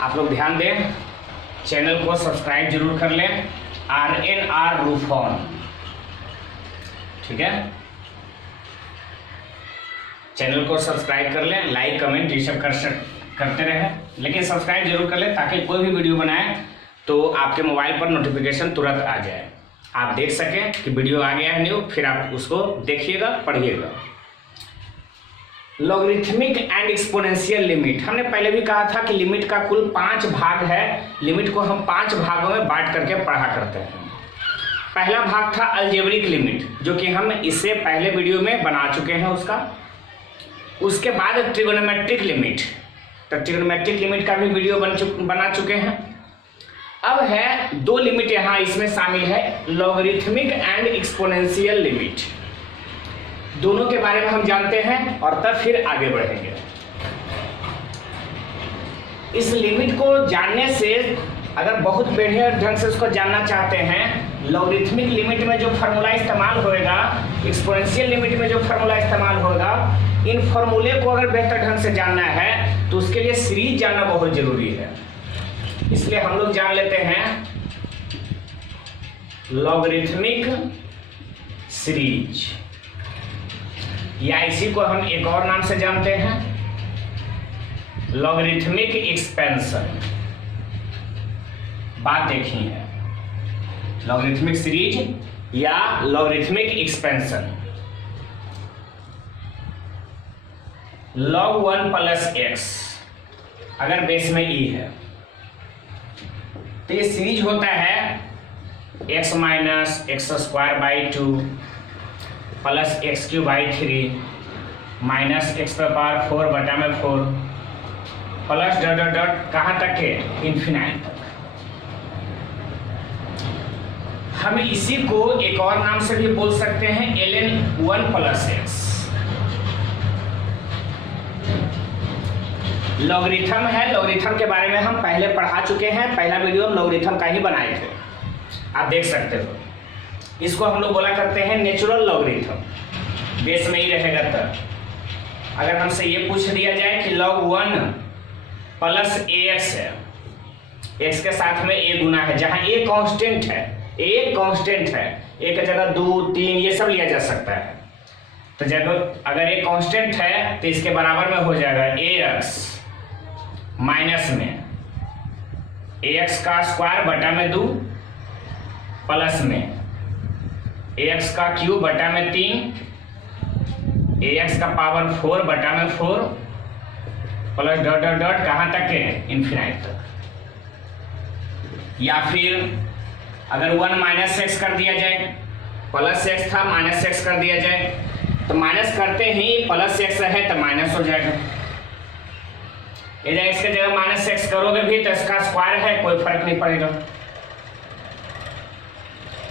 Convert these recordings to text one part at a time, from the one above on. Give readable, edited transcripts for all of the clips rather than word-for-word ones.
आप लोग ध्यान दें, चैनल को सब्सक्राइब जरूर कर लें, RNR रूफॉन, ठीक है। चैनल को सब्सक्राइब कर लें, लाइक कमेंट ये सब करते रहें, लेकिन सब्सक्राइब जरूर कर लें ताकि कोई भी वीडियो बनाए तो आपके मोबाइल पर नोटिफिकेशन तुरंत आ जाए, आप देख सकें कि वीडियो आ गया है न्यू, फिर आप उसको देखिएगा, पढ़िएगा। लॉगरिथमिक एंड एक्सपोनेंशियल लिमिट, हमने पहले भी कहा था कि लिमिट का कुल 5 भाग है। लिमिट को हम 5 भागों में बांट करके पढ़ा करते हैं। पहला भाग था अलजेब्रिक लिमिट, जो कि हम इससे पहले वीडियो में बना चुके हैं उसका। उसके बाद ट्रिगोनोमेट्रिक लिमिट, तो ट्रिगोनोमेट्रिक लिमिट का भी वीडियो बना चुके हैं। अब है 2 लिमिट यहाँ इसमें शामिल है, लॉगरिथमिक एंड एक्सपोनेंशियल लिमिट। दोनों के बारे में हम जानते हैं और तब फिर आगे बढ़ेंगे। इस लिमिट को जानने से, अगर बहुत बढ़िया ढंग से उसको जानना चाहते हैं, लॉगरिथमिक लिमिट में जो फार्मूला इस्तेमाल होगा, एक्सपोनेंशियल लिमिट में जो फार्मूला इस्तेमाल होगा, इन फार्मूले को अगर बेहतर ढंग से जानना है तो उसके लिए सीरीज जानना बहुत जरूरी है। इसलिए हम लोग जान लेते हैं लॉगरिथमिक सीरीज, या इसी को हम एक और नाम से जानते हैं लॉगरिथमिक एक्सपेंशन। बात देखी है, लॉगरिथमिक सीरीज या logarithmic expansion. log 1 plus x अगर बेस में e है तो ये सीरीज होता है x minus x square by 2 plus x Q by 3 minus x power 4 बटा में 4 प्लस डॉट डॉट डॉट कहाँ तक है, इन्फिनाइट तक। हम इसी को एक और नाम से भी बोल सकते हैं ln 1 प्लस एक्स। लॉगरिथम है, लॉगरिथम के बारे में हम पहले पढ़ा चुके हैं, पहला वीडियो हम लॉगरिथम का ही बनाए थे, आप देख सकते हो। इसको हम लोग बोला करते हैं नेचुरल लॉगरिथम, बेस में ही रहेगा तब। अगर हमसे ये पूछ दिया जाए कि log 1 प्लस ax है, x के साथ में a गुना है, जहां a कांस्टेंट है, a कांस्टेंट है, a की जगह 2 3 ये सब लिया जा सकता है। तो जब अगर a कांस्टेंट है तो इसके बराबर में हो जाएगा ax माइनस में ax का स्क्वायर बटा में 2 प्लस में ax का क्यूब बटा में 3 ax का पावर 4 बटा में 4 प्लस डॉट डॉट डॉट कहाँ तक है, इन्फिनाइट तक। या फिर अगर 1 माइनस एक्स कर दिया जाए, प्लस एक्स था माइनस एक्स कर दिया जाए, तो माइनस करते ही प्लस एक्स है तो माइनस हो जाएगा। इधर इसके जगह माइनस एक्स करोगे भी तो इसका स्क्वायर है, कोई फर्क नहीं पड़ेगा,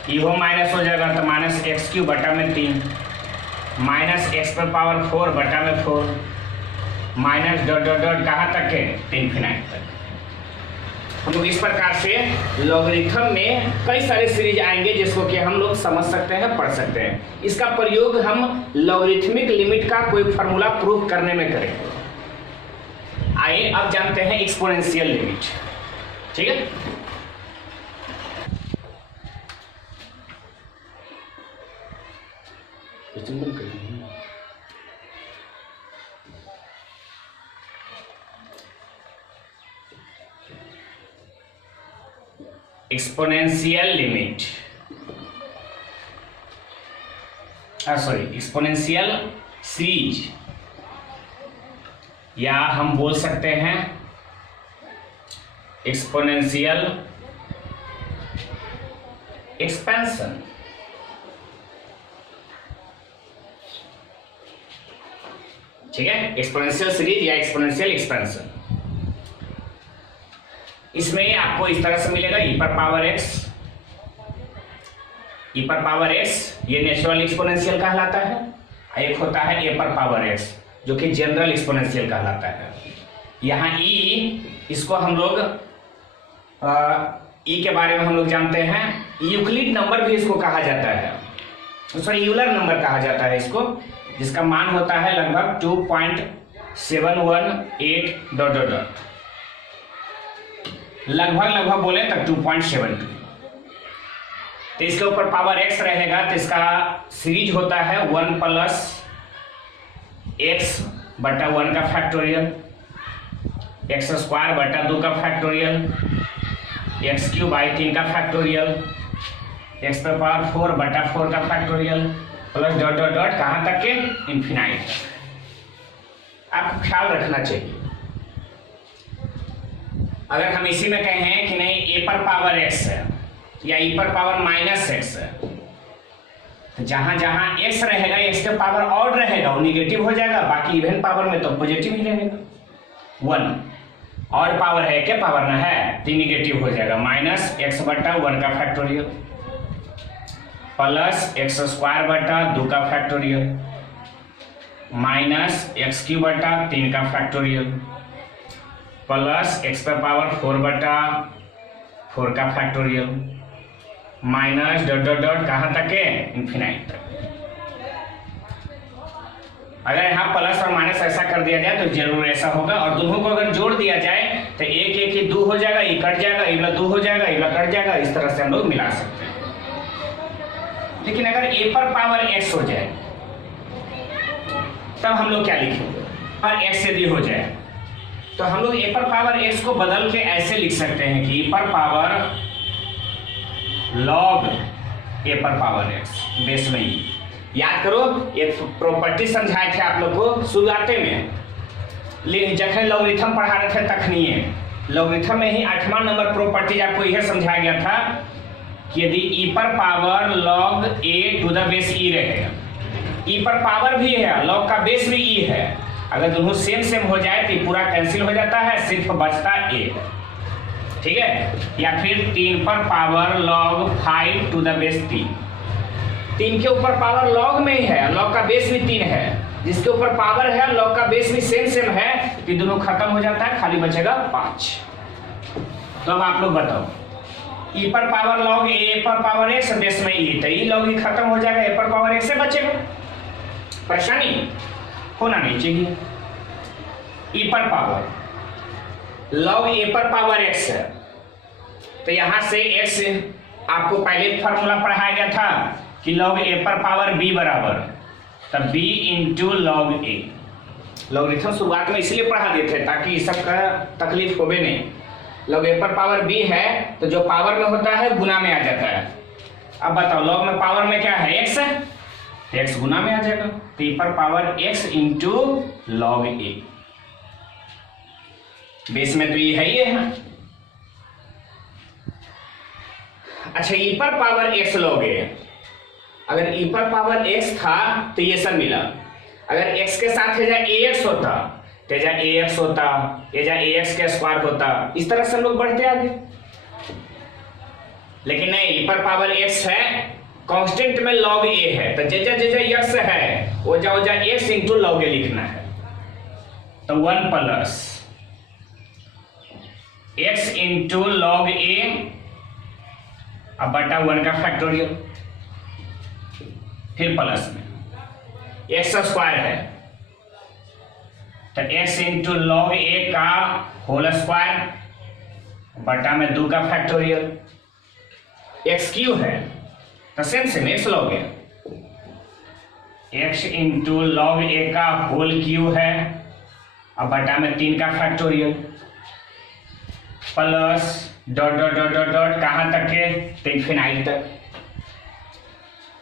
ये माइनस हो जाएगा, तो माइनस एक्स क्यू बटा में 3 माइनस एक्स पर पावर 4 बटा में 4 माइनस डॉट डॉट डॉट कहाँ तक है, इन्फिनाइट तक। हम लोग इस प्रकार से लॉगरिथम में कई सारे सीरीज आएंगे जिसको कि हम लोग समझ सकते हैं, पढ़ सकते हैं। इसका प्रयोग हम लॉगरिथमिक लिमिट का कोई फार्मूला प्रूव करने में करेंगे। आइए अब जानते हैं एक्सपोनेंशियल लिमिट, ठीक है। एक्सपोनेंशियल लिमिट, एक्सपोनेंशियल सीरीज, या हम बोल सकते हैं एक्सपोनेंशियल एक्सपेंशन। ठीक है, एक्सपोनेंशियल सीरीज या एक्सपोनेंशियल एक्सपेंशन। इसमें आपको इस तरह से मिलेगा e पर पावर x, e पर पावर x ये नेचुरल एक्सपोनेंशियल कहलाता है, एक होता है a पर पावर x जो कि जनरल एक्सपोनेंशियल कहलाता है। यहाँ e, इसको हम लोग e के बारे में हम लोग जानते हैं, यूक्लिड नंबर भी इसको कहा जाता है, सॉरी यूलर नंबर कहा जाता है इसको, जिसका मान होता है लगभग 2.718 ... लगभग बोले तो 2.72। तो इसके ऊपर पावर x रहेगा तो इसका सीरीज होता है 1 प्लस x बटा 1 का फैक्टोरियल, एक्स स्क्वायर बटा 2 का फैक्टोरियल, एक्स क्यूब बाई 3 का फैक्टोरियल, एक्स पर पावर 4 बटा 4 का factorial, plus dot dot dot कहाँ तक के इन्फिनाइट तक। आपको ख्याल रखना चाहिए, अगर हम इसी में कहें कि नहीं ए पर पावर x है या e पर पावर माइनस x है, तो जहां जहां x रहेगा x का पावर ऑड रहेगा वो निगेटिव हो जाएगा, बाकी इवन पावर में तो पॉजिटिव ही रहेगा। 1 ऑड पावर है क्या पावर ना है तो निगेटिव हो जाएगा, माइनस x बटा 1 का फैक्टोरियल प्लस एक्स स्क्वायर बटा 2 का फैक्टोरियल माइनस एक्स क्यूब बटा 3 का फैक्टोरियल प्लस एक्स पर पावर 4 बटा 4 का factorial minus dot dot dot कहाँ तक है इन्फिनाइट तक। अगर यहाँ प्लस और माइनस ऐसा कर दिया जाए तो जरूर ऐसा होगा, और दोनों को अगर जोड़ दिया जाए तो एक एक ही 2 हो जाएगा, ये कट जाएगा, ये 2 हो जाएगा, ये कट जाएगा, इस तरह से हम लोग मिला सकते हैं। लेकिन अगर a पर पावर x हो जाए तब हम लोग क्या लिखेंगे, और x से भी हो जाए तो हम लोग a पर पावर x को बदल के ऐसे लिख सकते हैं कि e पर पावर log a पर पावर x बेस में ही। याद करो एक प्रॉपर्टी समझाए थे आप लोग को शुरुआते में, जखन लॉगरिथम पढ़ा रहे थे तखनिए लॉगरिथम में ही 8वां नंबर प्रॉपर्टी आपको यह समझाया गया था कि यदि e पर power log a to the base e रहेगा, e पर पावर भी है log का बेस भी e है, अगर दोनों सेम हो जाए तो पूरा कैंसिल हो जाता है, सिर्फ बचता a, ठीक है। या फिर 3 पर power log 5 to the base 3 के ऊपर पावर log में ही है, log का बेस भी 3 है, जिसके ऊपर पावर है log का बेस भी सेम है, कि दोनों खत्म हो जाता है, खाली बचेगा 5। तो अब आप लोग बताओ e पर पावर log a पर पावर x बेस में e, तो e log e खत्म हो जाएगा, a पर पावर x से बचेगा, परेशानी होना नहीं चाहिए। e पर पावर log a पर पावर x है, तो यहां से x आपको पहले फॉर्मूला पढ़ाया गया था कि log a पर पावर b बराबर तब b into log a। Logarithm शुरुआत में इसलिए पढ़ा देते ताकि इस सब का तकलीफ होवे नहीं। log a पर पावर b है तो जो पावर में होता है गुना में आ जाता है। अब बताओ log में पावर में क्या है x है, x गुना में आ जाएगा, तो e पर power x into log a, base में तो ये है ये है। अच्छा e पर पावर x log a, अगर e पर पावर x था तो ये सब मिला, अगर x के साथ है ax होता तेजा ax होता, तेजा ax के स्क्वायर होता, इस तरह से हम लोग बढ़ते आगे। लेकिन नहीं, e पर पावर x है, कांस्टेंट में log a है, तो जैसा x है वो जा x इंटू log a लिखना है, तो 1 plus x into log a अब बटा 1 का फैक्टोरियल, फिर प्लस में x स्क्वायर है तो x इंटू log a का होल स्क्वायर बटा में 2 का फैक्टोरियल, x क्यूब है तो same x log a, x into log a का होल क्यूब है अब बटा में 3 का factorial plus dot dot dot dot dot कहाँ तक है तो इन्फिनाइट तक।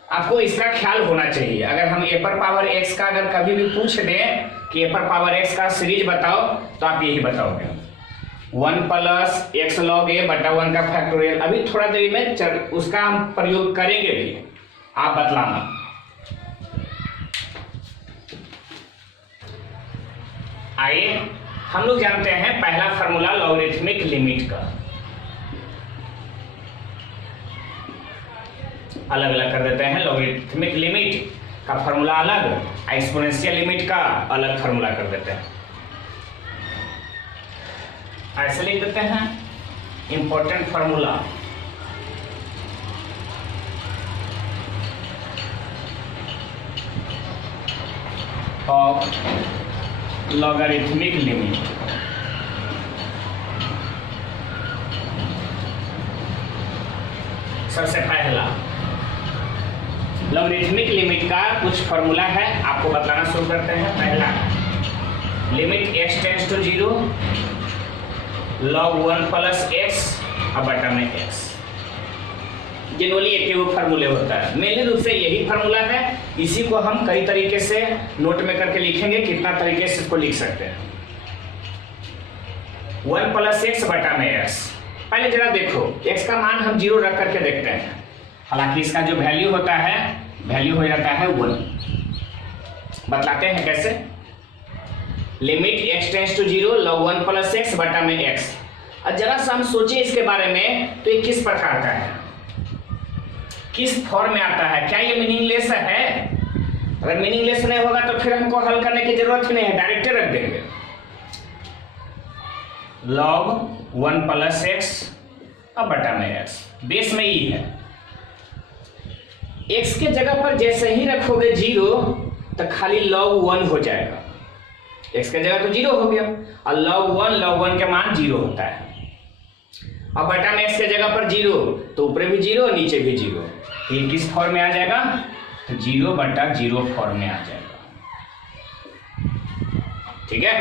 आपको इसका ख्याल होना चाहिए, अगर हम a पर पावर x का अगर कभी भी पूछ दें कि a पर पावर x का सीरीज बताओ तो आप यही बताओगे 1 प्लस x log a बटा 1 का फैक्टोरियल। अभी थोड़ा देरी में उसका हम प्रयोग करेंगे भी, आप बतलाना। आइए हम लोग जानते हैं पहला फार्मूला लॉगरिथमिक लिमिट का, अलग अलग कर देते हैं। लॉगरिथमिक लिमिट का फार्मूला अलग, एक्सपोनेंशियल लिमिट का अलग फार्मूला कर देते हैं। ऐसे लिख देते हैं important formula of logarithmic limit सबसे पहला लॉगरिथमिक लिमिट का कुछ फॉर्मूला है, आपको बतलाना शुरू करते हैं। पहला limit x tends to 0 log 1 plus x अब बटा में x। जनरली एक वो फार्मूले होता है, मेनली रूप से यही फार्मूला है। इसी को हम कई तरीके से नोट में करके लिखेंगे, कितना तरीके से इसको लिख सकते हैं। 1 प्लस एक्स बटा में एक्स। पहले जरा देखो x का मान हम 0 रख करके देखते हैं, हालांकि इसका जो वैल्यू होता है वैल्यू हो जाता है 1। बतलाते हैं कैसे। Limit x tends to 0 log 1 plus x बटा में x। अब जरा सा हम सोचें इसके बारे में, तो ये किस प्रकार का है, किस फॉर्म में आता है, क्या ये मीनिंगलेस है? अगर मीनिंगलेस नहीं होगा तो फिर हमको हल करने की जरूरत ही नहीं है, डायरेक्ट रख देंगे। log 1 प्लस एक्स अब बटा में x, बेस में ही है। x के जगह पर जैसे ही रखोगे 0 तो खाली log 1 हो जाएगा। x के जगह तो 0 हो गया और log 1 के मान 0 होता है। अब बटा में x के जगह पर 0 तो ऊपर भी 0 नीचे भी 0, ये किस फॉर्म में आ जाएगा, तो 0 बटा 0 फॉर्म में आ जाएगा। ठीक है।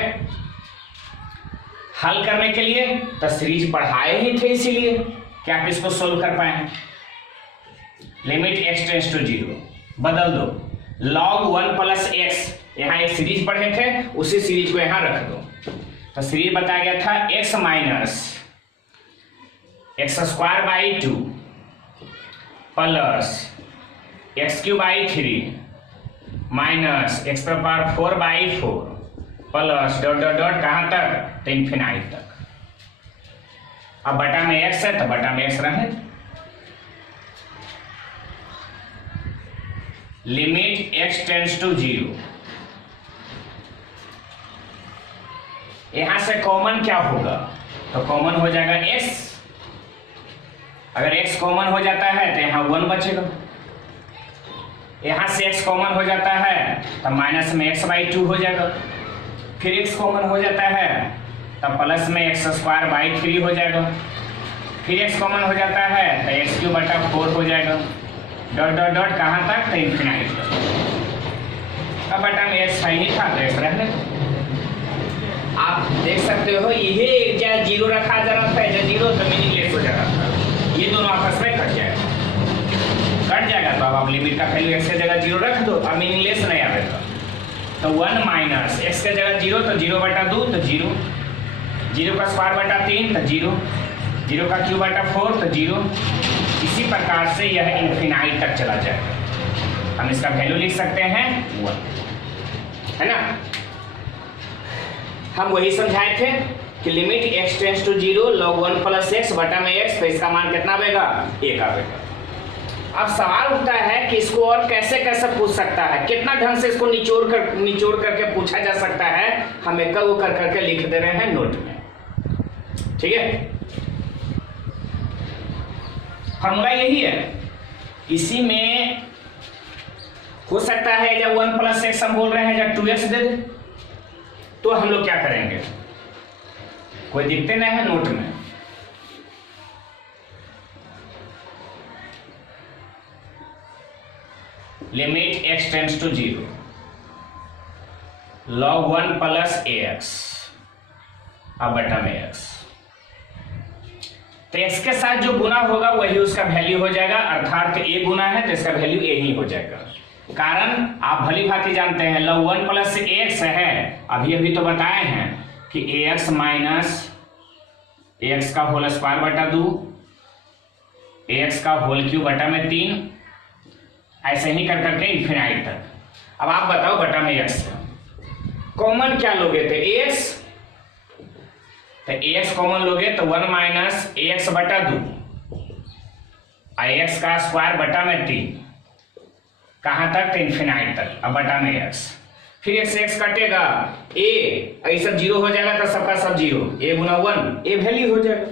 हल करने के लिए तो सीरीज पढ़ाए ही थे, इसीलिए कि आप इसको सोल्व कर पाए। लिमिट x टेंड्स टू 0 बदल दो, log 1 प्लस एक्स, यहाँ एक सीरीज पढ़े थे उसी सीरीज को यहाँ रख दो। तो सीरीज बताया गया था x minus x square by 2 plus x cube by 3 minus x power 4 by 4 plus dot dot dot कहाँ तक, तो इन्फिनाइट तक। अब बटा में x है तो बटा में x रहे। लिमिट x टेंड्स टू 0, यहां से कॉमन क्या होगा, तो कॉमन हो जाएगा x। अगर x कॉमन हो जाता है तो यहाँ 1 बचेगा, यहाँ से x कॉमन हो जाता है तो माइनस में x बाई 2 हो जाएगा, फिर x कॉमन हो जाता है तब प्लस में एक्स स्क्वायर बाई 3 हो जाएगा, फिर x कॉमन हो जाता है तो एक्स क्यूब बटा 4 हो जाएगा, डॉट डॉट डॉट कहाँ तक, तो इन्फिनाइट तक। अब बटा में x सही नहीं था तो x रहने दो। आप देख सकते हो ये क्या 0 रखा जा रहा था, या 0 तो मीनिंगलेस हो जा रहा था, ये दोनों आपस में कट जाएगा तो अब आप लिमिट का वैल्यू x के जगह 0 रख दो, अब मीनिंगलेस नहीं आएगा। तो 1 माइनस x के जगह 0 तो 0 बटा 2 तो 0, 0 का स्क्वायर बटा 3 तो 0, 0 का क्यूब बटा 4 तो 0। इसी प्रकार से यह इन्फिनाइट तक चला जाएगा। हम इसका वैल्यू लिख सकते हैं 1, है ना। हम वही समझाए थे कि limit x tends to 0 log 1 plus x बटा में x, तो इसका मान कितना आएगा, 1 आएगा। अब सवाल उठता है कि इसको और कैसे कैसे पूछ सकता है, कितना ढंग से इसको निचोड़ करके पूछा जा सकता है। हम एक वो कर करके लिख दे रहे हैं नोट में, ठीक है। फॉर्मूला यही है, इसी में हो सकता है जब 1 प्लस एक्स हम बोल रहे हैं जब 2x दे दे, तो हम लोग क्या करेंगे, कोई दिखते नहीं है नोट में। Limit x tends to 0 log 1 plus ax अब बटा में x, तो x के साथ जो गुना होगा वही उसका वैल्यू हो जाएगा, अर्थात a गुना है तो इसका वैल्यू a ही हो जाएगा। कारण आप भली भांति जानते हैं log 1 प्लस ax है, अभी तो बताए हैं कि ax माइनस ax का होल स्क्वायर बटा 2, ax का होल क्यूब बटा में 3, ऐसे ही कर करके इन्फिनाइट तक। अब आप बताओ बटा में x कॉमन क्या लोगे, तो ax, तो ax कॉमन लोगे तो 1 माइनस ax बटा 2 ax का स्क्वायर बटा में 3, कहाँ तक, तो इन्फिनाइट तक। अब बटा में x, फिर x से x कटेगा, a ये सब 0 हो जाएगा तो सबका सब 0, a गुना 1 a वैल्यू हो जाएगा।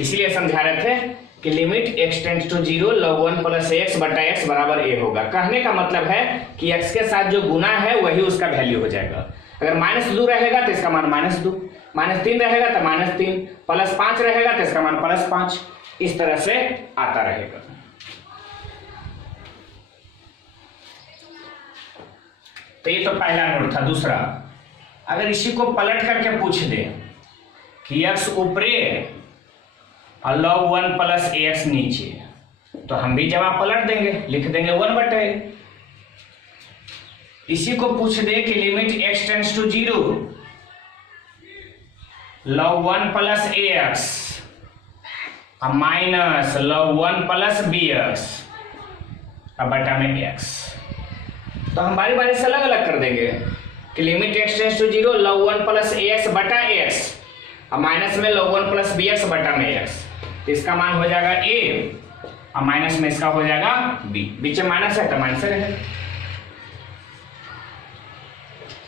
इसलिए समझा रहे थे कि limit x tends to 0 log 1 plus x बटा x बराबर a होगा। कहने का मतलब है कि x के साथ जो गुना है वही उसका वैल्यू हो जाएगा। अगर -2 रहेगा तो इसका मान -2, -3 रहेगा तो -3, +5 रहेगा तो इसका मान +5। इस तरह से आता रहेगा। तो ये तो पहला नोट था। दूसरा, अगर इसी को पलट करके पूछ दे कि x ऊपरे और log 1 प्लस ax नीचे, तो हम भी जवाब पलट देंगे, लिख देंगे 1/। इसी को पूछ दे कि limit x tends to 0 log 1 plus ax और माइनस log 1 प्लस bx और बटा में x, तो हम बारी बारी से अलग अलग कर देंगे कि limit x tends to 0 log 1 plus ax बटा x और माइनस में log 1 प्लस bx बटा में x। तो इसका मान हो जाएगा a और माइनस में इसका हो जाएगा b। बीच में माइनस है तो माइनस रहेगा।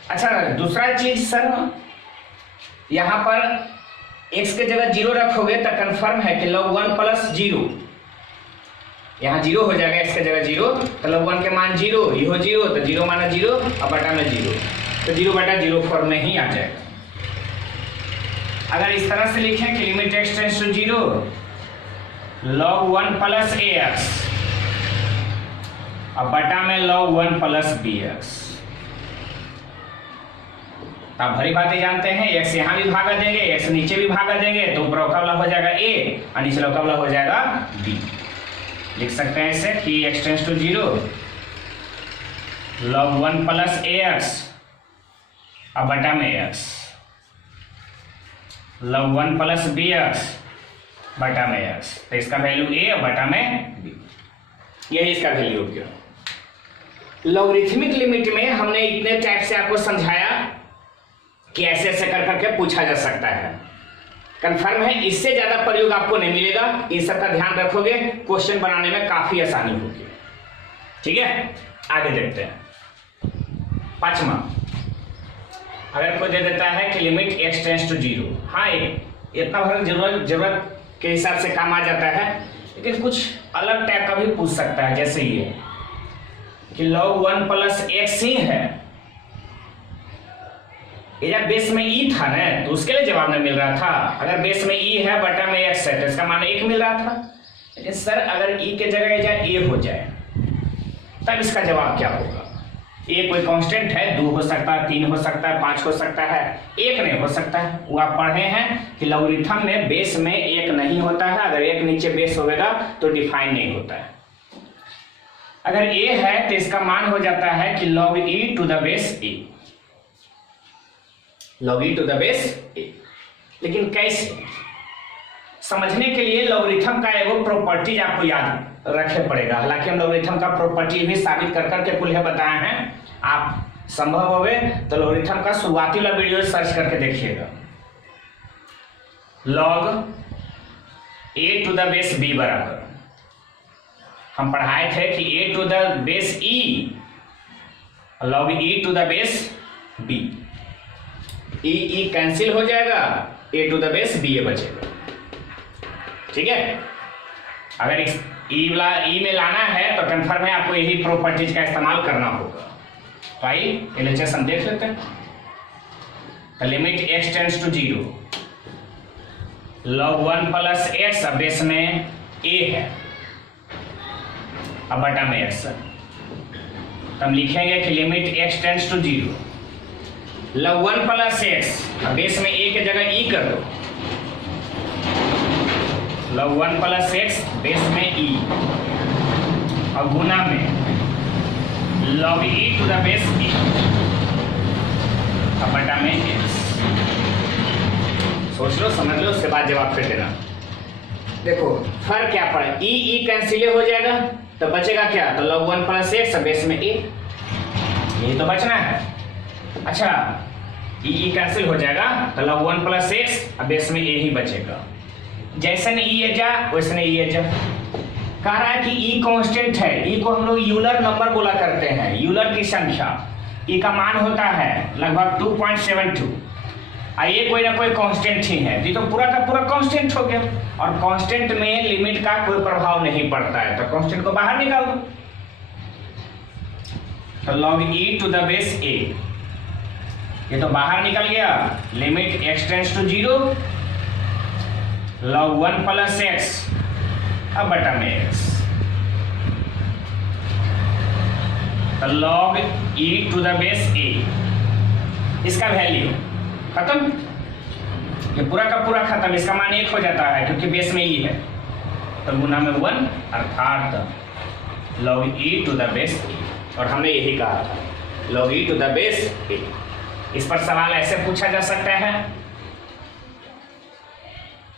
अच्छा, दूसरा चीज सर, यहां पर x के जगह 0 रखोगे तो कंफर्म है कि log 1 प्लस 0, यहाँ 0 हो जाएगा, x के जगह 0, तो log 1 के मान 0, ये हो 0, तो 0 माना 0 और बटा में 0, तो 0/0 फॉर्म में ही आ जाएगा। अगर इस तरह से लिखें कि limit x tends to 0 log 1 plus ax और बटा में log 1 प्लस bx, आप भरी बातें जानते हैं, x यहाँ भी भागा देंगे, x नीचे भी भागा देंगे, तो ऊपर का वाला हो जाएगा a और नीचे का वाला हो जाएगा b। लिख सकते हैं इसे कि x tends to 0 log 1 plus ax और बटा में x log 1 प्लस bx बटा में x, तो इसका वैल्यू a और बटा में b, यही इसका वैल्यू हो गया। लॉगरिथमिक लिमिट में हमने इतने टाइप से आपको समझाया कि ऐसे ऐसे कर करके पूछा जा सकता है। कंफर्म है, इससे ज्यादा प्रयोग आपको नहीं मिलेगा। इन सब का ध्यान रखोगे, क्वेश्चन बनाने में काफी आसानी होगी। ठीक है, आगे देखते हैं। पांचवा, अगर कोई दे देता है कि लिमिट x टेंड्स टू 0, हाँ इतना भर जरूरत के हिसाब से काम आ जाता है, लेकिन कुछ अलग टाइप का भी पूछ सकता है, जैसे ये कि log 1 प्लस x ही है, जब बेस में ई था ना तो उसके लिए जवाब नहीं मिल रहा था। अगर बेस में ई है बटा में x है तो इसका मान 1 मिल रहा था। लेकिन सर अगर ई के जगह a हो जाए तब इसका जवाब क्या होगा? a कोई कांस्टेंट है, 2 हो सकता है, 3 हो सकता है, 5 हो सकता है, 1 नहीं हो सकता है। वो आप पढ़े हैं कि लॉगरिथम में बेस में 1 नहीं होता है। अगर 1 नीचे बेस होगा तो डिफाइन नहीं होता है। अगर a है तो इसका मान हो जाता है कि log e to the base a, log e to the base a। लेकिन कैसे? समझने के लिए लॉगरिथम का एगो प्रॉपर्टीज आपको याद रखने पड़ेगा। हालांकि हम लॉगरिथम का प्रॉपर्टी भी साबित कर करके कुल बताए हैं। आप संभव होवे तो लॉगरिथम का शुरुआती वाला वीडियो सर्च करके देखिएगा। log a to the base b बराबर, हम पढ़ाए थे कि a to the base e log e to the base b, e cancel हो जाएगा, a to the base b बचेगा। ठीक है, अगर इस ई में लाना है तो कंफर्म है आपको यही प्रॉपर्टीज का इस्तेमाल करना होगा। तो आइए एलएचएस हम देख लेते हैं। Limit x tends to 0 log 1 plus x, अब बेस में a है अब बटा में x, तो हम लिखेंगे कि limit x tends to 0 log 1 plus x, अब बेस में a के जगह e कर दो, log 1 प्लस x बेस में e और गुना में log e to the base e और बटा में x। सोच लो, समझ लो, उसके बाद जवाब फिर देना। देखो फर्क क्या पड़ा, e कैंसिल हो जाएगा तो बचेगा क्या, तो log 1 प्लस x बेस में a, ये तो बचना है। अच्छा, e कैंसिल हो जाएगा तो log 1 प्लस x बेस में a ही बचेगा। जैसन ई एजा वैसने ई एजा। कह रहा है कि ई कांस्टेंट है, ई को हम लोग यूलर नंबर बोला करते हैं, यूलर की संख्या। ई का मान होता है लगभग 2.72 और ये कोई ना कोई कांस्टेंट ही है, ये तो पूरा का पूरा कांस्टेंट हो गया। और कांस्टेंट में लिमिट का कोई प्रभाव नहीं पड़ता है, तो कांस्टेंट को बाहर निकाल दो। तो log e to the base a, ये तो बाहर निकल गया। Limit x tends to 0 log 1 plus x अब बटा में एक्स, तो log e to the base a, इसका वैल्यू खत्म, ये पूरा का पूरा खत्म, इसका मान 1 हो जाता है क्योंकि बेस में e है, तो गुना में 1 अर्थात log e to the base a, और हमने यही कहा था log e to the base a। इस पर सवाल ऐसे पूछा जा सकता है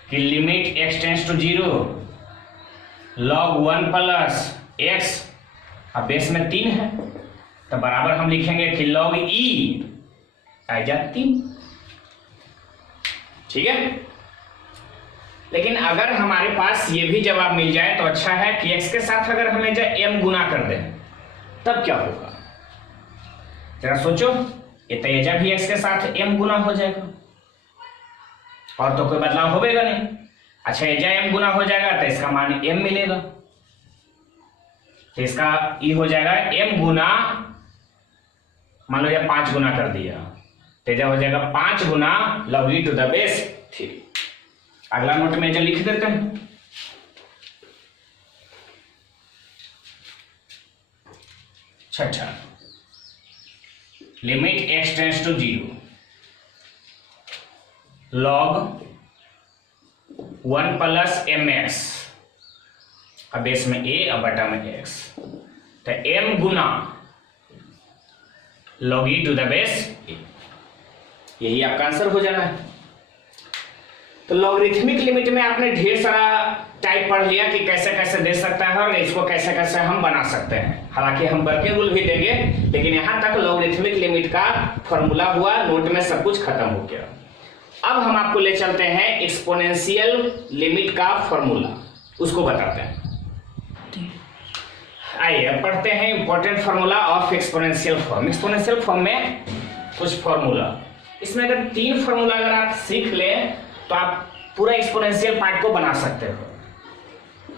कि limit x tends to 0 log 1 plus x, अब बेस में 3 है तो बराबर हम लिखेंगे कि log e आ जा 3, ठीक है। लेकिन अगर हमारे पास ये भी जवाब मिल जाए तो अच्छा है कि x के साथ अगर हमें m गुना कर दें तब क्या होगा, जरा सोचो, ये तेजा भी x के साथ m गुना हो जाएगा और तो कोई बदलाव होगा नहीं। अच्छा एजा m गुना हो जाएगा तो इसका मान m मिलेगा, तो इसका e हो जाएगा m गुना, मान लो या 5 गुना कर दिया, तेजा हो जाएगा 5 गुना log e to the base 3। अगला नोट में जो लिख देते हैं, छठा limit x tends to 0 log 1 plus mx, अब बेस में a अब बटा में x, तो m गुना log e to the base a, यही आपका आंसर हो जाना है। तो लॉगरिथमिक लिमिट में आपने ढेर सारा टाइप पढ़ लिया कि कैसे कैसे दे सकता है और इसको कैसे कैसे हम बना सकते हैं, हालांकि हम वर्किंग रूल भी देंगे, लेकिन यहां तक लॉगरिथमिक लिमिट का फॉर्मूला हुआ, नोट में सब कुछ खत्म हो गया। अब हम आपको ले चलते हैं एक्सपोनेंशियल लिमिट का फॉर्मूला, उसको बताते हैं। आइए अब पढ़ते हैं important formula of exponential form. Exponential form में कुछ फॉर्मूला, इसमें अगर 3 फॉर्मूला अगर आप सीख लें तो आप पूरा एक्सपोनेंशियल पार्ट को बना सकते हो।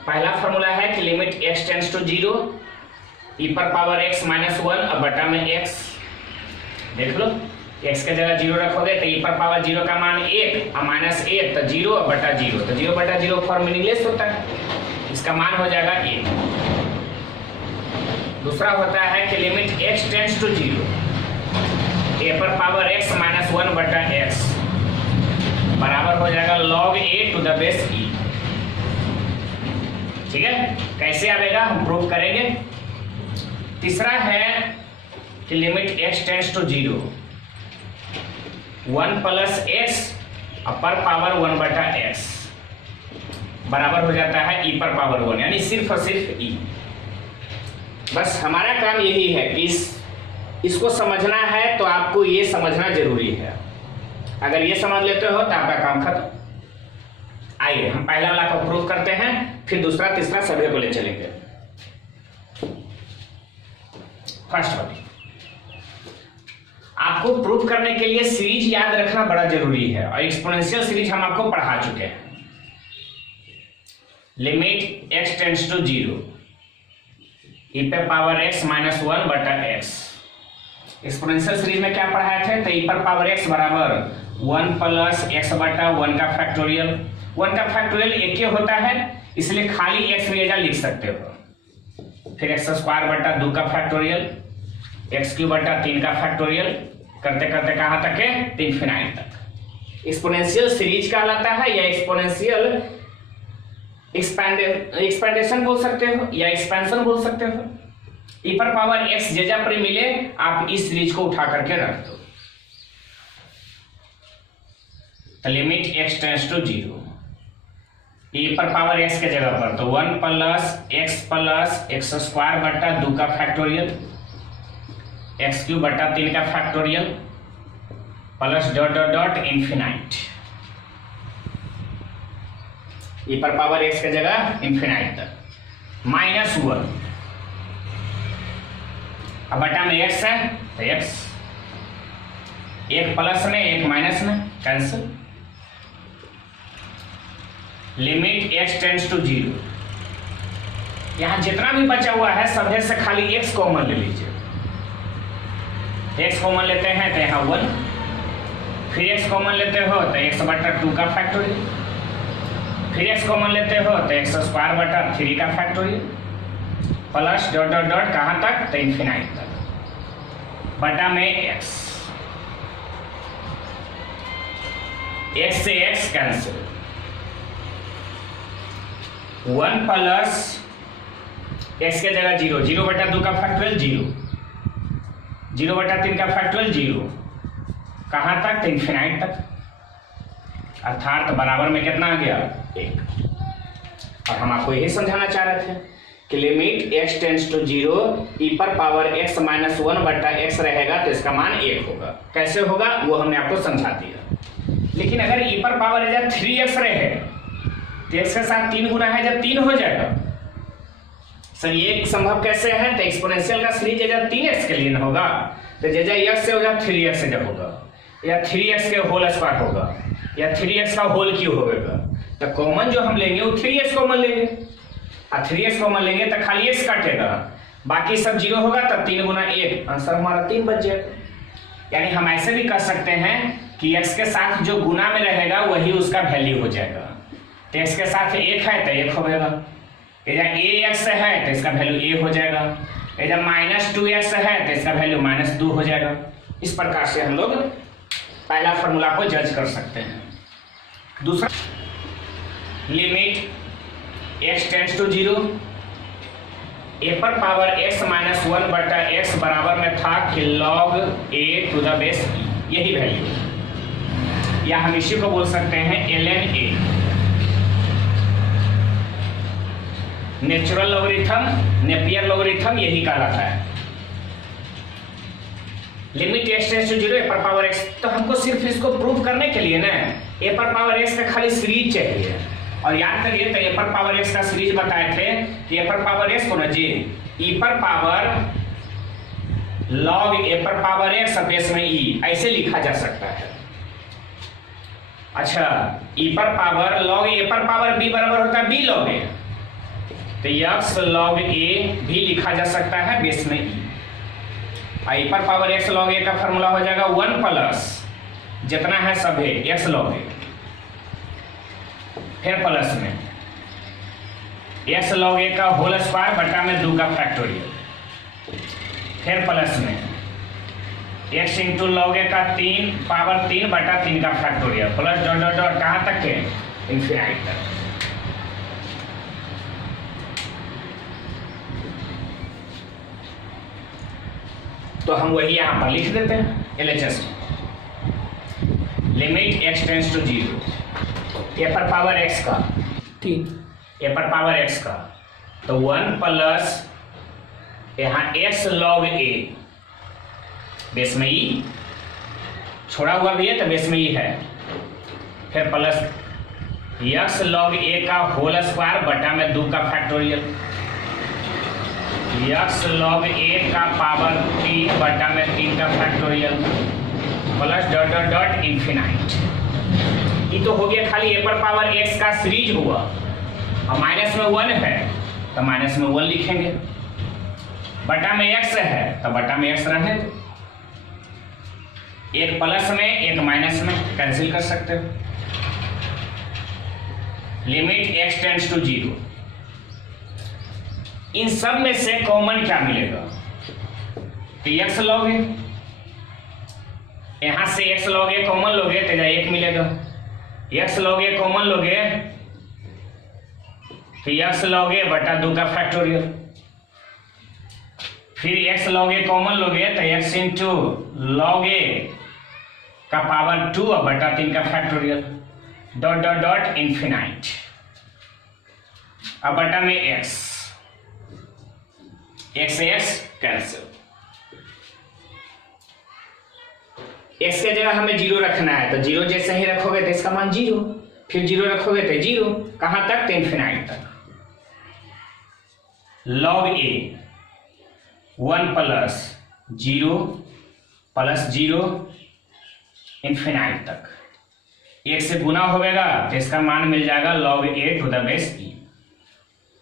पहला फॉर्मूला है कि limit x tends to 0 e पर पावर x माइनस 1 अब बटा में x, देख लो x के जगह 0 रखोगे तो e पर पावर 0 का मान 1 और माइनस 1 तो 0 अब बटा 0, तो 0 बटा 0 फॉर्म मीनिंगलेस होता है, इसका मान हो जाएगा 1। दूसरा होता है कि limit x tends to 0 a पर पावर x माइनस 1 बटा x बराबर हो जाएगा log a to the base e, ठीक है। कैसे आएगा हम प्रूव करेंगे। तीसरा है कि limit x tends to 0 1 plus x upper power 1 बटा x बराबर हो जाता है e पर पावर 1, यानी सिर्फ और सिर्फ e। बस हमारा काम यही है कि इसको समझना है तो आपको ये समझना जरूरी है, अगर ये समझ लेते हो तो आपका काम खत्म। आइए हम पहला वाला को प्रूव करते हैं, फिर दूसरा तीसरा सभी को ले चलेंगे। फर्स्ट वाली आपको प्रूव करने के लिए सीरीज याद रखना बड़ा जरूरी है, और एक्सपोनेंशियल सीरीज हम आपको पढ़ा चुके हैं। Limit x tends to 0 e पे पावर x माइनस 1 बटा x, एक्सपोनेंशियल सीरीज में क्या पढ़ाए थे, तो e पर पावर x बराबर 1 प्लस x बटा 1 का फैक्टोरियल। 1 का फैक्टोरियल एक ही होता है इसलिए खाली x भी लिख सकते हो, फिर x स्क्वायर बटा 2 का फैक्टोरियल, x क्यूब बटा 3 का फैक्टोरियल, करते करते कहां तक है, इनफिनाइट तक। एक्सपोनेंशियल सीरीज कहलाता है, या एक्सपोनेंशियल एक्सपेंडेशन बोल सकते हो या एक्सपेंशन बोल सकते हो। e पर पावर x जेजा पर मिले आप इस सीरीज को उठा करके रख दो, तो limit x tends to 0 e पर पावर x के जगह पर तो 1 प्लस x स्क्वायर बटा 2 का फैक्टोरियल, x क्यूब बटा 3 का factorial, plus dot dot dot infinite, e पर पावर x के जगह इनफिनाइट तक, माइनस 1 अब बटा में x है तो x, एक प्लस में एक माइनस में cancel. Limit x tends to 0, यहां जितना भी बचा हुआ है सभी से खाली x कॉमन ले लीजिए, x कॉमन लेते हैं तो यहाँ 1, फिर x कॉमन लेते हो तो x बटा 2 का फैक्टोरियल, फिर एक्स कॉमन लेते हो तो एक्स स्क्वायर बटा 3 का factorial plus dot dot dot कहाँ तक, तो इन्फिनाइट तक, बटा में एक्स से एक्स कैंसिल, 1 प्लस एक्स के जगह 0, 0 बटा 2 का फैक्टोरियल 0, 0 बटा 3 का फैक्टोरियल 0, कहाँ तक, तो इन्फिनाइट तक, अर्थात बराबर में कितना आ गया 1। और हम आपको यही समझाना चाह रहे थे कि limit x tends to 0 e पर पावर x माइनस 1 बटा x रहेगा तो इसका मान 1 होगा। कैसे होगा वो हमने आपको समझा दिया। लेकिन अगर e पर पावर जब 3x रहे तो x के साथ 3 गुना है जब 3 हो जाएगा। सर ये संभव कैसे है, तो एक्सपोनेंशियल का सीरीज जब 3x के लिए होगा तो जैसे x से हो जाए 3x से जब होगा, या 3x के होल स्क्वायर होगा, या 3x का होल क्यूब होगा, तो कॉमन जो हम लेंगे वो 3x कॉमन लेंगे, और 3x कॉमन लेंगे तो खाली x काटेगा, बाकी सब 0 होगा, तब 3 गुना 1, आंसर हमारा 3 बच जाएगा। यानी हम ऐसे भी कर सकते हैं कि x के साथ जो गुना में रहेगा वही उसका वैल्यू हो जाएगा। तो x के साथ 1 है तो 1 होगा, यदि ax है तो इसका वैल्यू a हो जाएगा, यदि माइनस 2x है तो इसका वैल्यू माइनस 2 हो जाएगा। इस प्रकार से हम लोग पहला फॉर्मूला को जज कर सकते हैं। दूसरा, limit x tends to 0 a पर पावर x माइनस 1 बटा x बराबर में था कि log a to the base e, यही वैल्यू, या हम इसी को बोल सकते हैं ln a, natural logarithm, Napier logarithm यही कहलाता है। Limit x tends to 0 a पर पावर x, तो हमको सिर्फ इसको प्रूव करने के लिए ना a पर पावर x का खाली सीरीज चाहिए। और याद करिए तो a पर पावर x का सीरीज बताए थे कि a पर पावर x को ना जी e पर पावर log a पर पावर x बेस में e, ऐसे लिखा जा सकता है। अच्छा, e पर पावर log a पर पावर b बराबर होता है b log a, तो x log a भी लिखा जा सकता है बेस में e। e पर पावर x log a का फॉर्मूला हो जाएगा 1 प्लस जितना है सब है x log a, फिर प्लस में x log a का होल स्क्वायर बटा में 2 का फैक्टोरियल, फिर प्लस में x इंटू log a का 3 पावर 3 बटा 3 का factorial, plus dot dot dot कहाँ तक है, इन्फिनाइट तक। तो हम वही यहाँ पर लिख देते हैं LHS में, limit x tends to 0 a पर पावर x का 3, a पर पावर x का, तो 1 प्लस यहाँ x log a बेस में e, छोड़ा हुआ भी है तो बेस में e है, फिर प्लस x log a का होल स्क्वायर बटा में 2 का फैक्टोरियल, x log a का पावर 3 बटा में 3 का factorial, plus dot dot dot infinite. ये तो हो गया खाली a पर पावर x का सीरीज हुआ, और माइनस में 1 है तो माइनस में 1 लिखेंगे, बटा में x है तो बटा में x रहे, एक प्लस में एक माइनस में कैंसिल कर सकते हो। लिमिट x टेंड्स टू 0, इन सब में से कॉमन क्या मिलेगा, तो x log a, यहां से x log a कॉमन लोगे तो 1 मिलेगा, x log a कॉमन लोगे तो x log a बटा 2 का फैक्टोरियल, फिर x log a कॉमन लोगे तो x इंटू log a का पावर 2 और बटा 3 का factorial, dot dot dot infinite, अब बटा में x से x कैंसिल, x के जगह हमें 0 रखना है, तो 0 जैसे ही रखोगे तो इसका मान 0, फिर 0 रखोगे तो 0, कहां तक, तो इन्फिनाइट तक। log a 1 plus 0 plus 0 infinite तक, 1 से गुना होगा तो इसका मान मिल जाएगा log a to the base e।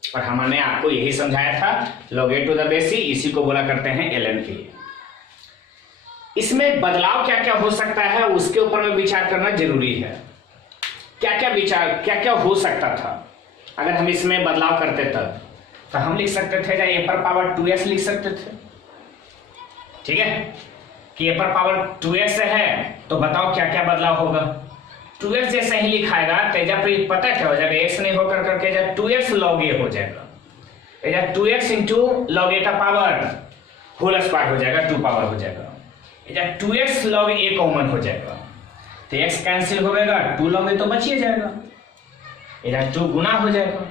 और हमने आपको यही समझाया था log a to the base e, इसी को बोला करते हैं ln के। इसमें बदलाव क्या क्या हो सकता है उसके ऊपर में विचार करना जरूरी है। क्या क्या विचार, क्या क्या हो सकता था अगर हम इसमें बदलाव करते तब। तो हम लिख सकते थे ए पर पावर 2x लिख सकते थे, ठीक है, कि ए पर पावर 2x है, तो बताओ क्या क्या बदलाव होगा। 2x जैसे ही लिखाएगा तेजा पर पता क्या हो जाएगा, x नहीं होकर करके 2x log a हो जाएगा, 2x इंटू log a का पावर होल स्क्वायर हो जाएगा, 2 पावर हो जाएगा, 2x log a कॉमन हो जाएगा, तो x कैंसिल हो जाएगा, 2 log a तो बच ही जाएगा, 2 गुना हो जाएगा।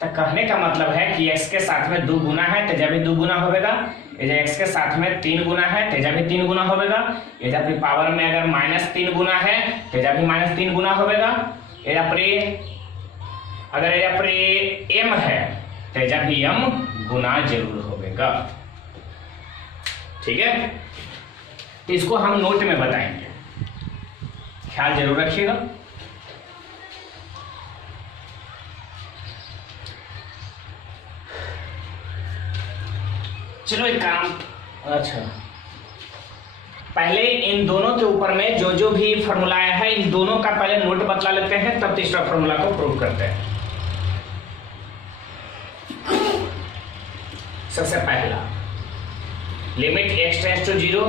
तो कहने का मतलब है कि x के साथ में 2 गुना है तेजा भी 2 गुना होगा, x के साथ में 3 गुना है तेजा भी 3 गुना होगा, एजा भी पावर में अगर -3 गुना है तेजा भी -3 गुना होगा, एजा पर अगर एजा पर m है तेजा भी m गुना जरूर होगा, ठीक है। तो इसको हम नोट में बताएंगे, ख्याल जरूर रखिएगा। चलो एक काम, अच्छा पहले इन दोनों के ऊपर में जो जो भी फॉर्मूला आया है इन दोनों का पहले नोट बतला लेते हैं, तब तीसरा फॉर्मूला को प्रूव करते हैं। सबसे पहला limit x tends to 0